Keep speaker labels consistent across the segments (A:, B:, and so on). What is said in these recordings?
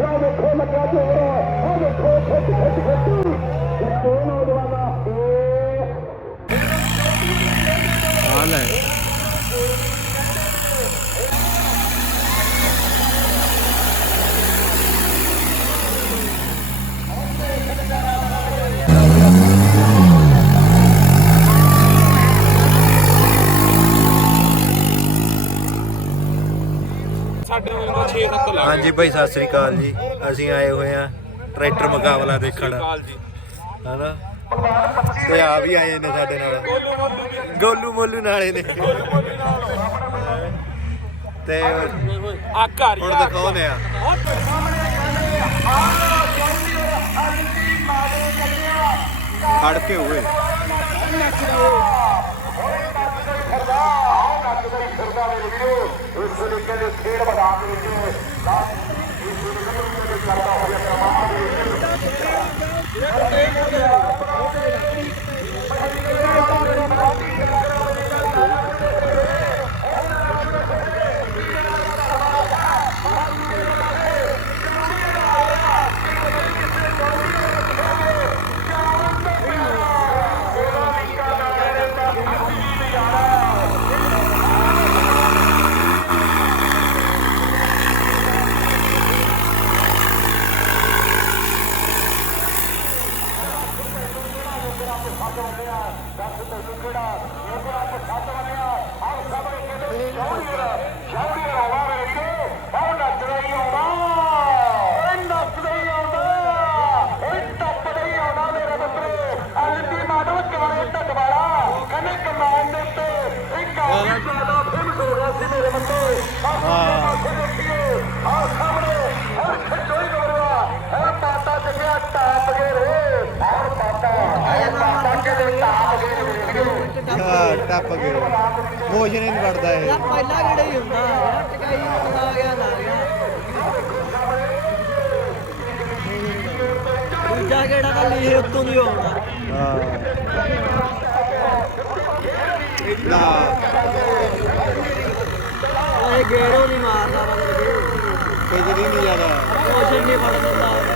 A: เราไม่เค
B: ยมา
C: เจอ
B: ਹਾਂਜੀ ਭਾਈ ਸਤਿ ਸ੍ਰੀ ਅਕਾਲ ਜੀ। ਅਸੀਂ ਆਏ ਹੋਏ ਆ ਟਰੈਕਟਰ ਮੁਕਾਬਲਾ ਦੇਖਣ। ਹਨਾ? ਤੇ ਆ ਵੀ ਆਏ ਨੇ ਸਾਡੇ ਨਾਲ। ਗੋਲੂ ਮੋਲੂ ਨਾਲੇ ਨੇ। ਤੇ
C: ਆ ਘਰ
B: ਹੁਣ ਦਿਖਾਉਨੇ ਆ। ਖੜ ਕੇ ਹੋਏ।
A: ਇਸ ਤਰੀਕੇ ਦੇ ਖੇਡ ਮੈਦਾਨ ਦੇ ਵਿੱਚ ਸ਼ੌੜੀ ਆਵਾ ਮੇਰੇ ਵੀਰੋ ਉਹ ਨੱਚਦਾ ਹੀ ਆਉਂਦਾ ਓਏ ਨੱਚਦਾ ਹੀ ਆਉਂਦਾ ਓਏ ਟੱਪਦਾ ਹੀ ਆਉਂਦਾ ਮੇਰੇ ਬੱਤਰੇ ਐਲਪੀ ਮਾਡਲ ਕਾਲੇ ਟਟਵਾਲਾ ਕਹਿੰਦੇ ਕਮਾਨ ਦੇ ਉੱਤੇ ਇੱਕ ਆਦਮੀ ਜ਼ਿਆਦਾ ਫਿਲਮ ਹੋ ਰਿਹਾ ਸੀ ਮੇਰੇ ਬੱਤੇ ਹਾਂ ਦੇਖੀਏ ਆਹ ਸਾਹਮਣੇ ਹਰ ਖਿੱਚੋਈ ਗੋਰਵਾ ਹੈ ਪਾਤਾ ਜਗਿਆ ਟਾਪ ਗਏ ਰੇ ਹਰ ਪਾਤਾ ਹੈ ਪਾਤਾ ਕਿਤੇ ਟਾਪ ਗਏ ਮੇਰੇ ਵੀਰੋ
B: ਹਾਂ ਟੱਪ ਗਏ ਮੋਸ਼ਨ ਹੀ ਨਹੀਂ ਵੜਦਾ ਇਹ।
D: ਪਹਿਲਾ ਕਿਹੜਾ ਹੀ ਹੁੰਦਾ ਯਾਰ ਟਕਾਈ ਆ ਗਿਆ ਨਾ ਗਿਆ। ਦੂਜਾ ਕਿਹੜਾ ਤਾਂ ਲੀਹੇ ਉੱਤੋਂ ਦੀ ਆਉਣਾ
B: ਹਾਂ।
D: ਇਹ ਗੇੜੋਂ ਨਹੀਂ ਮਾਰਦਾ। ਮਤਲਬ
B: ਇਹ ਜਿਹੜੀ ਨਹੀਂ ਜ਼ਿਆਦਾ
D: ਮੋਸ਼ਨ ਨਹੀਂ ਫੜ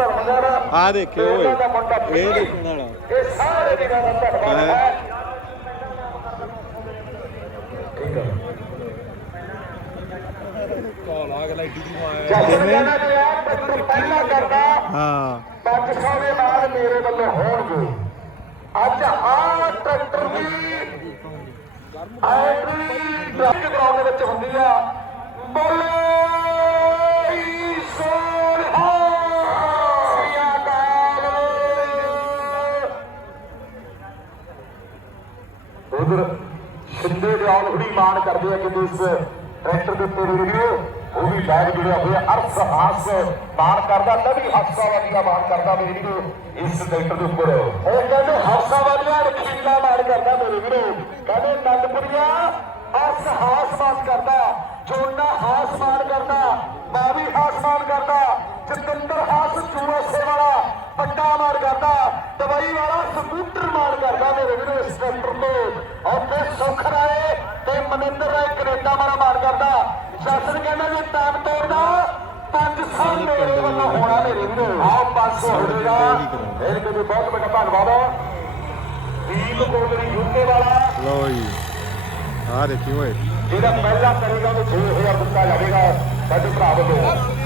A: ਆ
B: ਦੇਖਿਓ ਓਏ। ਇਹ ਦੇਖਣ ਵਾਲਾ।
A: ਇਹ ਸਾਰੇ ਵੀਰਾਂ ਦਾ ਧੰਨਵਾਦ ਹੈ?
C: ਕਾਲ ਆ ਗਿਆ ਡੀ ਨੂੰ ਆਇਆ
A: ਜਿਵੇਂ ਪਹਿਲਾਂ ਕਰਦਾ
B: ਹਾਂ।
A: 500 ਦੇ ਨਾਲ ਮੇਰੇ ਵੱਲੋਂ ਹੋਣਗੇ। ਅੱਜ ਆ ਟਰੈਕਟਰ ਦੀ ਟਰੱਕ ਗਰਾਊਂਡ ਦੇ ਵਿੱਚ ਹੁੰਦੀ ਆ। ਬੋਲੇ ਸੋਨਹਾ ਉਧਰ ਸ਼ਿੰਦੇ ਦੇ ਆਉਣ ਮਾਣ ਕਰਦੇ ਆ ਕਿ ਇਸ ਟਰੈਕਟਰ ਦੇ ਉੱਤੇ ਵੀਡੀਓ ਉਹ ਵੀ ਲਾਈਵ ਜੁੜਿਆ ਹੋਇਆ ਅਰਸ ਹਾਸ ਮਾਣ ਕਰਦਾ, ਨਵੀਂ ਹਾਸਾਵਾਦੀ ਦਾ ਮਾਣ ਕਰਦਾ ਮੇਰੇ ਵੀਰੋ, ਇਸ ਟਰੈਕਟਰ ਦੇ ਉੱਪਰ। ਉਹ ਕਹਿੰਦੇ ਹਾਸਾਵਾਦੀਆਂ ਰਖੀ ਮਾਣ ਕਰਦਾ ਮੇਰੇ ਵੀਰੋ। ਕਹਿੰਦੇ ਨੰਦਪੁਰੀਆ ਅਰਸ ਹਾਸ ਮਾਣ ਕਰਦਾ ਜੋਨਾ ਹਾਸ ਮਾਣ ਕਰਦਾ ਹਾਸ ਮਾਣ ਕਰਦਾ ਜਤਿੰਦਰ ਹਾਸ ਚੂਰਸੇ ਵਾਲਾ ਪੱਟਾ ਮਾਰ ਕਰਦਾ ਦਵਾਈ ਵਾਲਾ ਸਕੂਟਰ ਮਾਰ ਕਰਦਾ ਮੇਰੇ ਵੀਰੋ ਇਸ ਟਰੈਕਟਰ ਤੋਂ। ਔਰ ਤੇ ਸੁਖ ਰਾਏ ਤੇ ਮਨਿੰਦਰ ਰਾਏ ਕੈਨੇਡਾ ਵਾਲਾ ਮਾਰ ਕਰਦਾ। ਸ਼ਾਸਨ ਕਹਿੰਦਾ ਜੇ ਟਾਈਮ ਤੋੜਦਾ 5 ਸਾਲ ਮੇਰੇ ਵੱਲੋਂ ਹੋਣਾ ਮੇਰੇ ਵੀਰੋ। ਆਓ 500 ਹੋ ਜਾਏਗਾ ਇਹ ਕਿਤੇ ਬਹੁਤ ਵੱਡਾ ਧੰਨਵਾਦ। ਦੀਪ ਕੋਲਰੀ ਯੂਕੇ ਵਾਲਾ।
B: ਲਓ ਜੀ। ਆ ਦੇਖੀ ਓਏ।
A: ਜਿਹੜਾ ਪਹਿਲਾ ਕਰੇਗਾ ਉਹ 6000 ਦਿੱਤਾ ਜਾਵੇਗਾ ਸਾਡੇ ਭਰਾ ਵੱਲੋਂ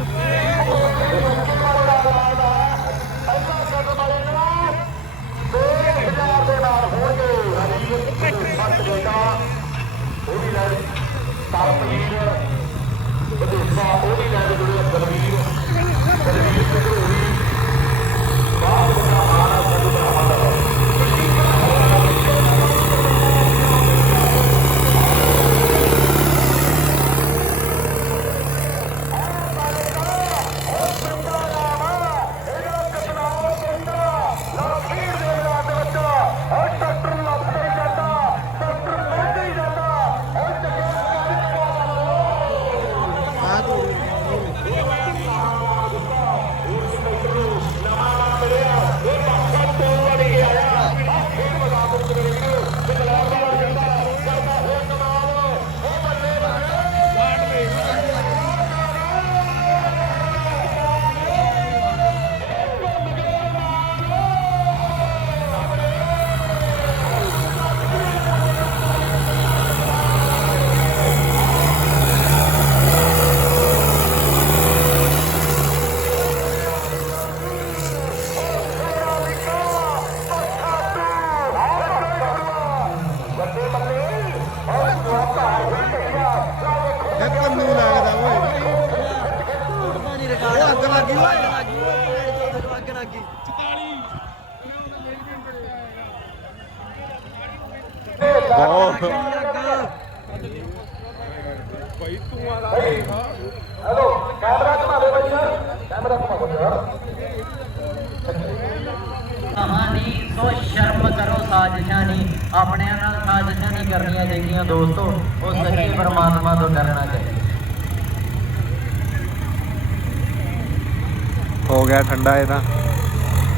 B: ਹੋ ਗਿਆ ਠੰਡਾ ਇਹ ਤਾਂ।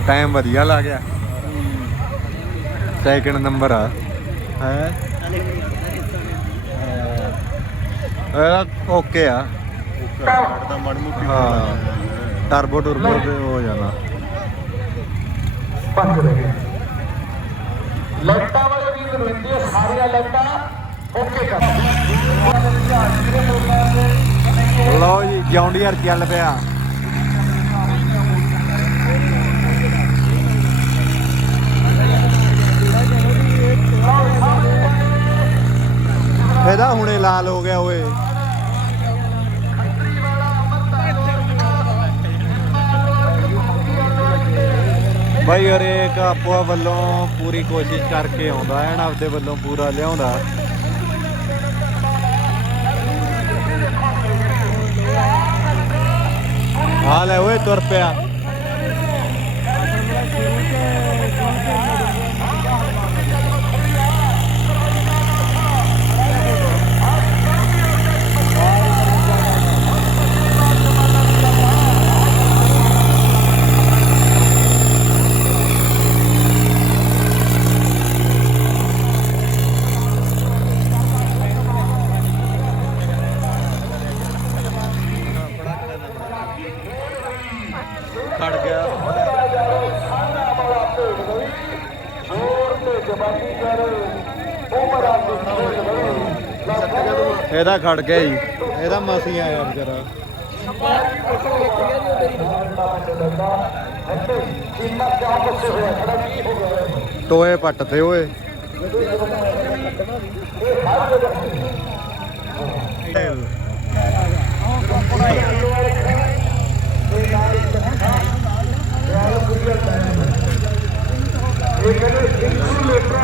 B: ਟਾਈਮ ਵਧੀਆ ਲਾ ਗਿਆ। ਸੈਕਿੰਡ ਨੰਬਰ ਆ। ਹੈ? ਇਹਦਾ ਓਕੇ ਆ। ਹਾਂ। ਟਰਬੋ ਟਰਬੋ ਤੇ ਹੋ ਜਾਣਾ।
A: ਪੰਜ ਰਹਿ ਗਏ ਲਾਈਟਾਂ ਵਾਲੇ ਵੀ ਬੇਨਤੀ ਹੈ ਸਾਰੀਆਂ ਓਕੇ ਕਰ
B: ਲਓ ਜੀ ਜੌਂਡੀਅਰ ਚੱਲ ਪਿਆ। ਇਹਦਾ ਹੁਣੇ ਲਾਲ ਹੋ ਗਿਆ ਓਏ। ਬਾਈ ਹਰੇਕ ਆਪੋ ਵੱਲੋਂ ਪੂਰੀ ਕੋਸ਼ਿਸ਼ ਕਰਕੇ ਆਉਂਦਾ ਹੈ ਨਾ ਆਪਦੇ ਵੱਲੋਂ ਪੂਰਾ ਲਿਆਉਂਦਾ। ਹਾਲ ਹੈ ਓਏ, ਤੁਰ ਪਿਆ। ਖੜ ਗਿਆ। ਇਹਦਾ ਖੜ ਗਿਆ ਜੀ। ਇਹਦਾ ਮਸੀ ਆਇਆ ਵਿਚਾਰਾ। ਤੋਏ ਪੱਟ ਤੇ ਓਏ।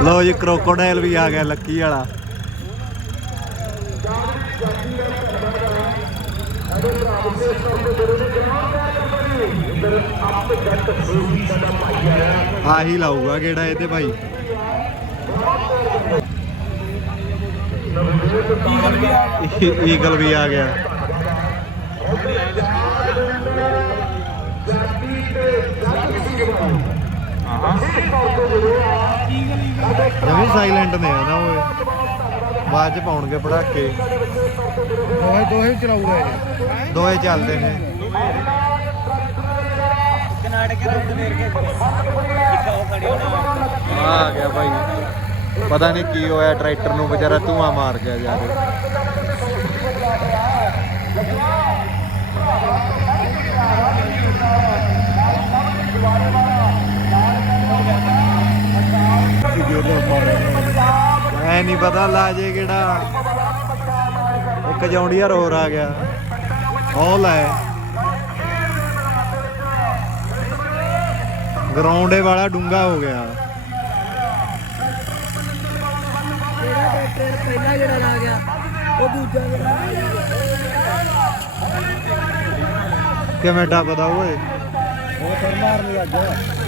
B: ਲੋ ਜੀ ਕ੍ਰੋਕੋਡਾਈਲ ਵੀ ਆ ਗਿਆ, ਲੱਕੀ ਵਾਲਾ। ਆ ਹੀ ਲਾਊਗਾ ਕਿਹੜਾ ਇਹਦੇ ਭਾਈ। ਈਗਲ ਵੀ ਆ ਗਿਆ। ਜਮੀ ਸਾਇਲੈਂਟ ਨੇ ਆ ਨਾ ਓਏ ਬਾਅਦ ਚ ਪਾਉਣਗੇ ਪੜਾਕੇ।
C: ਦੋਹੇ ਦੋਹੇ ਚਲਾਊਗਾ ਇਹ
B: ਦੋਏ ਚੱਲਦੇ ਨੇ। ਆ ਗਿਆ ਭਾਈ। ਪਤਾ ਨਹੀਂ ਕੀ ਹੋਇਆ ਟਰੈਕਟਰ ਨੂੰ ਵਿਚਾਰਾ ਧੂਆਂ ਮਾਰ ਗਿਆ ਜਾ ਕੇ ਐ ਨਹੀਂ ਪਤਾ ਲਾ ਜੇ ਕਿਹੜਾ। ਇੱਕ ਜੌਂਡੀਅਰ ਹੋਰ ਆ ਗਿਆ। ਉਹ ਲੈ। ਗਰਾਉਂਡੇ ਵਾਲਾ ਡੂੰਗਾ ਹੋ ਗਿਆ।
D: ਜਿਹੜਾ ਟਰੈਕਟਰ ਜਿਹੜਾ ਲਾ ਗਿਆ ਉਹ ਦੂਜਾ
B: ਕਿਵੇਂ ਟੱਪਦਾ ਓਏ?
D: ਉਹ ਫਿਰ ਮਾਰਨ ਲੱਗ ਗਿਆ।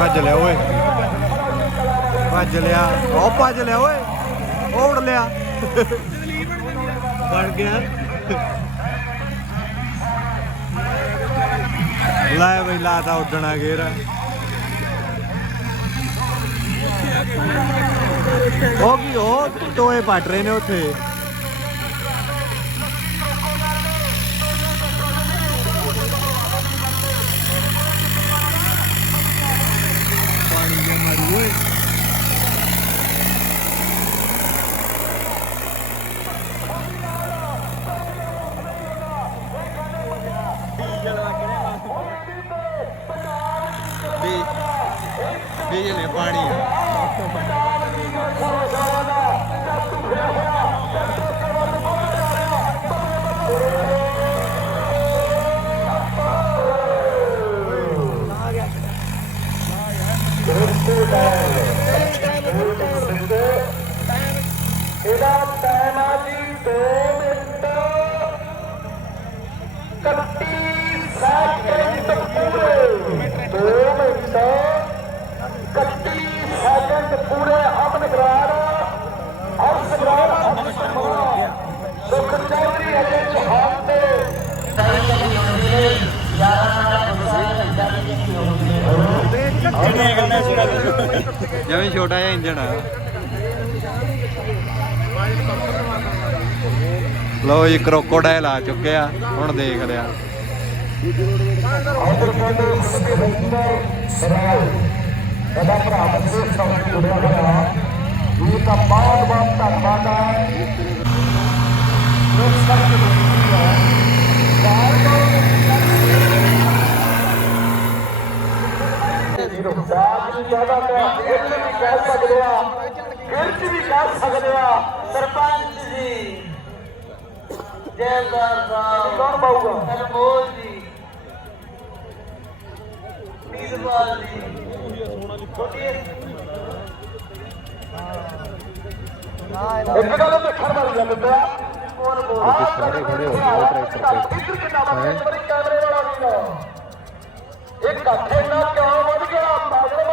B: ਭੱਜ ਲਿਆ ਓਏ। ਭੱਜ ਲਿਆ। ਉਹ ਭੱਜ ਲਿਆ ਓਏ। ਉਹ ਉੜ ਲਿਆ। ਬਣ ਗਿਆ। ਲੈ ਬਈ ਲਾਤਾ ਉੱਡਣਾ ਗੇਰਾ ਉਹ ਕੀ ਉਹ ਟੋਏ ਪੱਟ ਰਹੇ ਨੇ ਉੱਥੇ ਪਾਣੀ ਜਿਹਾ ਮਾਰੂ ਓਏ ਵੀ ਬਿਜਲੀ ਪਾਣੀ
A: ਇਹਦਾ
B: ਜਿਵੇਂ ਛੋਟਾ ਜਿਹਾ ਇੰਜਣ ਆ। ਲੋ ਜੀ ਕਰੋਕੋਡਾਈਲ ਆ ਚੁੱਕਿਆ ਹੁਣ ਦੇਖ ਲਿਆ।
A: ਆਦਰ ਕਹਿੰਦੇ ਸ੍ਰੀ ਰਵਿੰਦਰ ਸਰਾਏ ਭਰਾ ਬੱਸੇ ਸੌਂਕੀ ਜੁੜਿਆ ਹੋਇਆ ਇਹ ਤਾਂ ਬਹੁਤ ਬਹੁਤ ਧੰਨਵਾਦ ਆ ਲੋਕ ਸਭ ਨੂੰ ਬੇਨਤੀ ਹੈ ਰਾਜ ਨੂੰ ਜ਼ਿਆਦਾ ਤਾਂ ਇੱਥੇ ਵੀ ਕਹਿ ਸਕਦੇ ਆ ਗਿਰਚ ਵੀ ਕਹਿ ਸਕਦੇ ਆ
E: ਸਰਪੰਚ ਜੀ ਜੈਲਦਾਰ ਸਾਹਿਬ
A: ਕੌਣ ਪਾਊਗਾ
E: ਅਨਮੋਲ ਜੀ ਵੀਰਪਾਲ ਜੀ
A: ਇੱਕ ਗੱਲ ਦੇਖਣ ਵਾਲੀ ਗੱਲ ਪਿਆ
E: ਕੌਣ ਬੋਲ
A: ਆਹ ਸਾਰੇ ਖੜੇ ਹੋ ਗਏ ਟਰੈਕਟਰ ਤੇ ਇੱਧਰ ਕਿੰਨਾ ਵਾ ਇੱਕ ਵਾਰੀ ਕੈਮਰੇ ਵਾਲਾ ਵੀ ਨਾ ਇਹ ਕਾਠੇ ਨਾਲ ਕਿਉਂ ਵੱਧ ਗਿਆ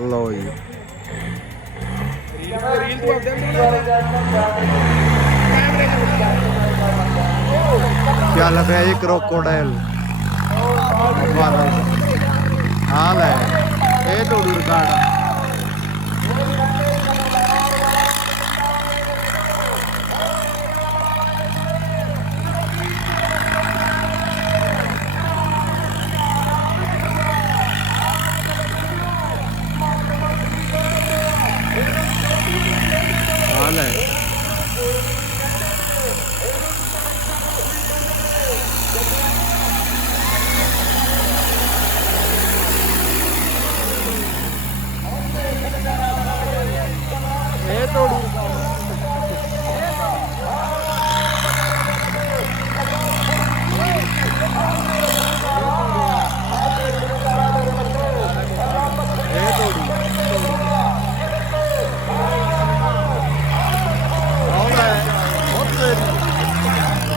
B: ਲਓ ਜੀ।
C: ਰੀਲ ਤੋਂ ਆਪਦੇ
B: ਚੱਲ ਪਿਆ ਜੀ ਕਰੋਕੋਡਾਈਲ ਹਾਂ ਲੈ ਇਹ ਤੋੜੂ ਰਿਕਾਰਡ ਹਾਂ ਲੈ ਇਹ ਤੋੜੂ ਇਹ ਤੋੜੂ ਆਉਂਦਾ ਹੈ ਬਹੁਤ ਤੇਰੀ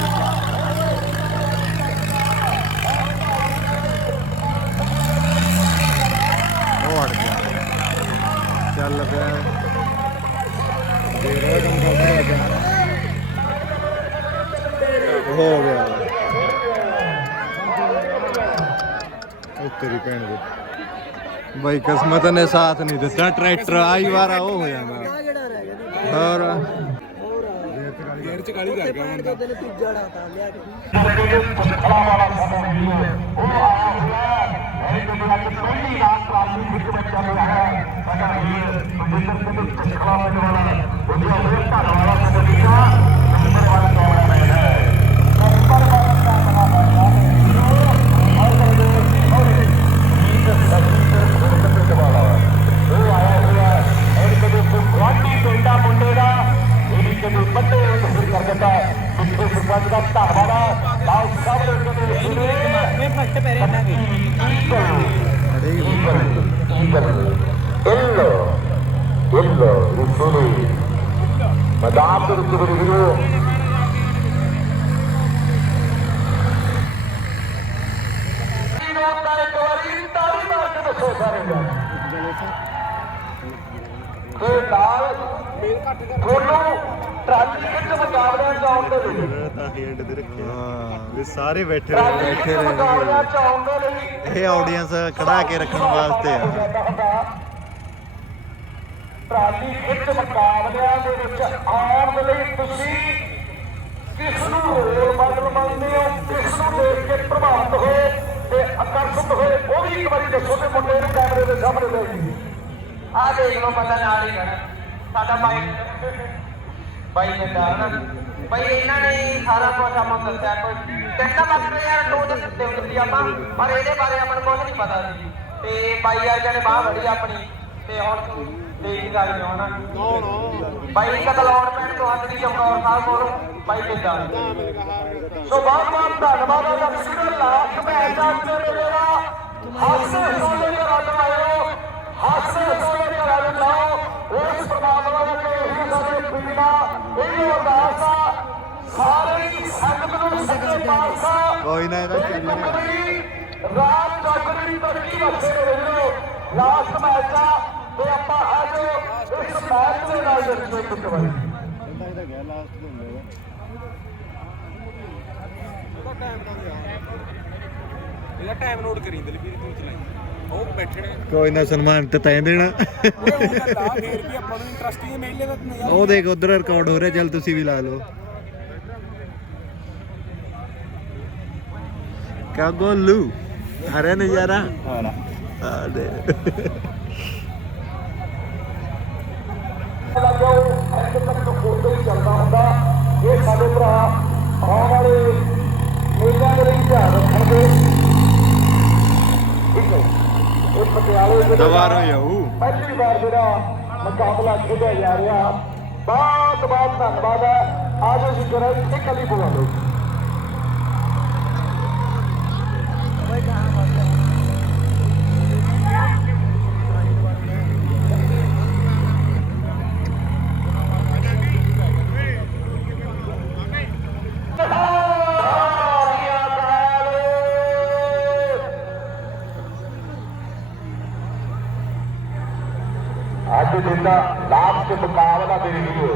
B: ਉਹ ਅੜ ਗਿਆ ਚੱਲ ਪਿਆ ਦੇ ਰਿਹਾ ਕੰਮ ਕਰਦਾ ਲੱਗਾ ਹੋ ਗਿਆ ਉਹ ਤੇਰੀ ਭੈਣ ਦੇ ਬਾਈ ਕਿਸਮਤ ਨੇ ਸਾਥ ਨਹੀਂ ਦਿੱਤਾ ਟਰੈਕਟਰ ਆਈ ਵਾਰਾ ਉਹ ਹੋ ਜਾਂਦਾ।
D: ਜਿਹੜਾ ਰਹਿ ਗਿਆ ਜੀ
B: ਹੋਰ?
C: ਗੇਰ ਚ ਕਾਲੀ ਕਰ ਗਿਆ
D: ਪੈਂਟ ਦਾ ਦਿਨ ਤੀਜਾ ਡਾਤਾ ਲਿਆ ਕੇ
B: ਅੜੇ
A: ਤੁਹਾਨੂੰ ਟਰਾਲੀ ਵਿੱਚ ਮੁਕਾਬਲਿਆਂ ਚ ਆਉਣ ਦੇ ਲਈ।
B: ਤਾਂ ਹੈਂਡ ਤੇ ਰੱਖਿਆ। ਹਾਂ। ਵੀ ਸਾਰੇ ਬੈਠੇ ਰਹੇ ਬੈਠੇ
A: ਮੁਕਾਬਲਿਆਂ
B: ਰਹਿਣਗੇ
A: ਚ ਆਉਣ ਦੇ ਲਈ
B: ਇਹ ਆਡੀਅנס ਖੜਾ ਕੇ ਰੱਖਣ ਵਾਸਤੇ ਆ।
A: ਟਰਾਲੀ ਵਿੱਚ ਮੁਕਾਬਲਿਆਂ ਦੇ ਵਿੱਚ ਆਉਣ ਦੇ ਲਈ ਤੁਸੀਂ ਕਿਸ ਨੂੰ ਰੋਲ ਮਾਡਲ ਮੰਨਦੇ ਹੋ? ਕਿਸ ਨੂੰ ਦੇਖ ਕੇ ਪ੍ਰਭਾਵਿਤ ਹੋਏ ਤੇ ਆਕਰਸ਼ਿਤ ਹੋਏ? ਉਹ ਵੀ ਇੱਕ ਵਾਰੀ ਦੱਸੋ ਤੇ ਮੁੰਡੇ ਨੂੰ ਕੈਮਰੇ ਦੇ ਸਾਹਮਣੇ ਲੈ ਜੀ
E: ਆ ਦੇਖ ਲਓ ਪਤਾ ਨਾਲ ਹੀ ਖੜਾ ਸਾਡਾ ਬਾਈ ਬਾਈ ਨੇ ਨਾ ਬਾਈ ਇਹਨਾਂ ਨੇ ਸਾਰਾ ਕੁਝ ਆਪਾਂ ਨੂੰ ਦੱਸਿਆ। ਕੋਈ ਕਹਿੰਦਾ ਮਾਸਟਰ ਯਾਰ ਦੋ ਦਿਨ ਦੇ ਦਿੱਤੀ ਆਪਾਂ, ਪਰ ਇਹਦੇ ਬਾਰੇ ਆਪਾਂ ਨੂੰ ਕੁਝ ਨਹੀਂ ਪਤਾ ਸੀ। ਤੇ ਬਾਈ ਯਾਰ ਜਣੇ ਬਾਹ ਵੜੀ ਆਪਣੀ, ਤੇ ਹੁਣ ਦੇਖ ਜਾ ਰਹੇ ਹੋ ਨਾ। ਬਾਈ ਕਦ ਪੈਣ ਤੋਂ ਹੱਥ ਦੀ ਚਮਕੌਰ ਸਾਹਿਬ ਕੋਲ। ਬਾਈ ਕਿੱਦਾਂ
A: ਸੋ ਬਹੁਤ ਬਹੁਤ ਧੰਨਵਾਦ ਹੈ ਦਰਸ਼ਕ ਦਾ ਮੇਰਾ ਹਾਸੇ ਹੋਏ ਦੇ ਰੱਦ ਆਇਓ ਹੋਏ ਦੇ ਰੱਦ ਲਾਓ ਉਸ ਪ੍ਰਮਾਤਮਾ ਦਾ ਇਹ ਸਾਡੇ ਪੀੜਾ ਇਹ ਅਰਦਾਸ ਸਾਰੇ ਹੀ ਸੰਗਤ ਨੂੰ ਸੱਚੇ ਪਾਤਸ਼ਾਹ
B: ਕੋਈ ਨਾ ਇਹਦਾ ਚੱਲ ਰਿਹਾ
A: ਚੱਲਣੀ ਰਾਤ ਚੌਕੜੀ ਤਰੱਕੀ ਬਖਸ਼ੇ ਰਹੋ ਲਾਸਟ ਮੈਚ ਆ ਤੇ ਆਪਾਂ ਅੱਜ ਇਸ ਮੈਚ ਦੇ ਨਾਲ ਜੁੜੇ ਇੱਕ ਵਾਰੀ।
B: ਇਹਦਾ ਇਹਦਾ ਗਿਆ ਲਾਸਟ ਤੋਂ ਹੁੰਦਾ
C: ਇਹਦਾ। ਟਾਈਮ ਨੋਟ ਕਰੀ ਦਲਵੀਰ ਤੂੰ ਚਲਾਈ। ਉਹ
B: ਕੋਈ ਨਾ ਸਨਮਾਨ ਤੇ ਤੈਂ ਦੇਣਾ।
C: ਉਹ ਗੱਲ ਆ ਫੇਰ ਵੀ ਆਪਾਂ ਨੂੰ ਇੰਟਰਸਟ ਹੀ ਮੇਲੇ ਦਾ ਨਜ਼ਾਰਾ।
B: ਉਹ ਦੇਖ ਉਧਰ ਰਿਕਾਰਡ ਹੋ ਰਿਹਾ ਚੱਲ ਤੁਸੀਂ ਵੀ ਲਾ ਲਓ। ਕਾ ਗੋਲੂ ਅਰੇ ਨਜ਼ਾਰਾ ਆ ਦੇ।
A: ਲੱਗੋ ਐਸੇ ਤੱਕ ਉਦੋਂ ਹੀ ਚੱਲਦਾ ਹੁੰਦਾ ਇਹ ਸਾਡੇ ਭਰਾ ਆਉਣ ਵਾਲੇ ਮੇਲਿਆਂ ਦੇ ਲਈ ਧਿਆਨ ਰੱਖਣਗੇ। ਠੀਕ ਹੈ। ਇਹ ਪਟਿਆਲੇ ਦੇ
B: ਦੁਬਾਰਾ ਜਾਊ
A: ਪਹਿਲੀ ਵਾਰ ਜਿਹੜਾ ਮੁਕਾਬਲਾ ਖੇਡਿਆ ਜਾ ਰਿਹਾ। ਬਹੁਤ ਬਹੁਤ ਧੰਨਵਾਦ ਹੈ। ਆਜੋ ਜੀ ਜਰਾ ਇੱਕ ਕਲੀ ਬੁਲਾ ਲਓ ਅੱਜ ਦਿਨ ਦਾ ਲਾਸਟ ਮੁਕਾਬਲਾ ਦੇ ਰਹੀ ਹੋ,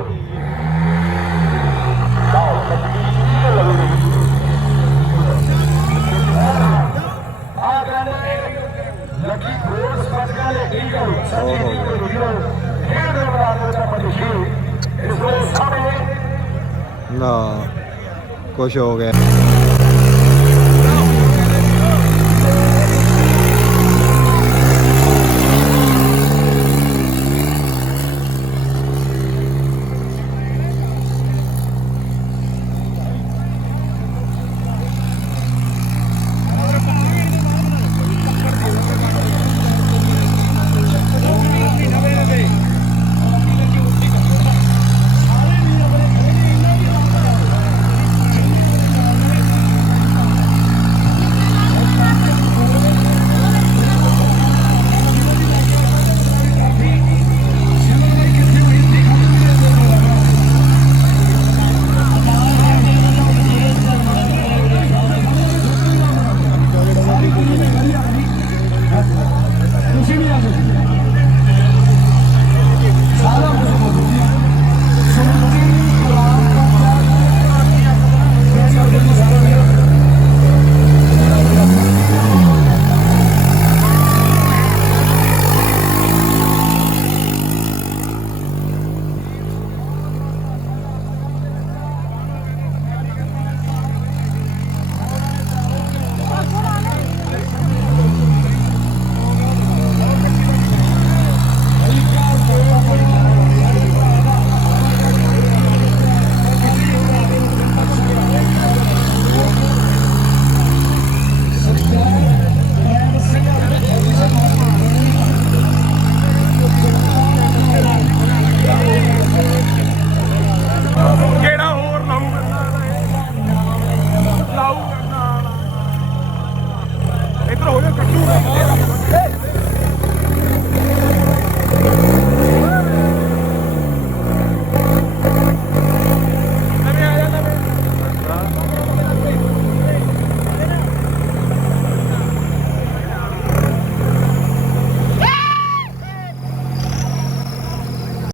A: ਲਓ ਸੱਚੀ ਲੱਗੀ ਆ ਕਹਿੰਦੇ ਲੱਕੀ ਗੋਲ ਸਪਰਕਾ ਲੈ ਠੀਕ ਹੈ ਸੰਜੀ ਦੀ ਵੀਡੀਓ ਖੇਡ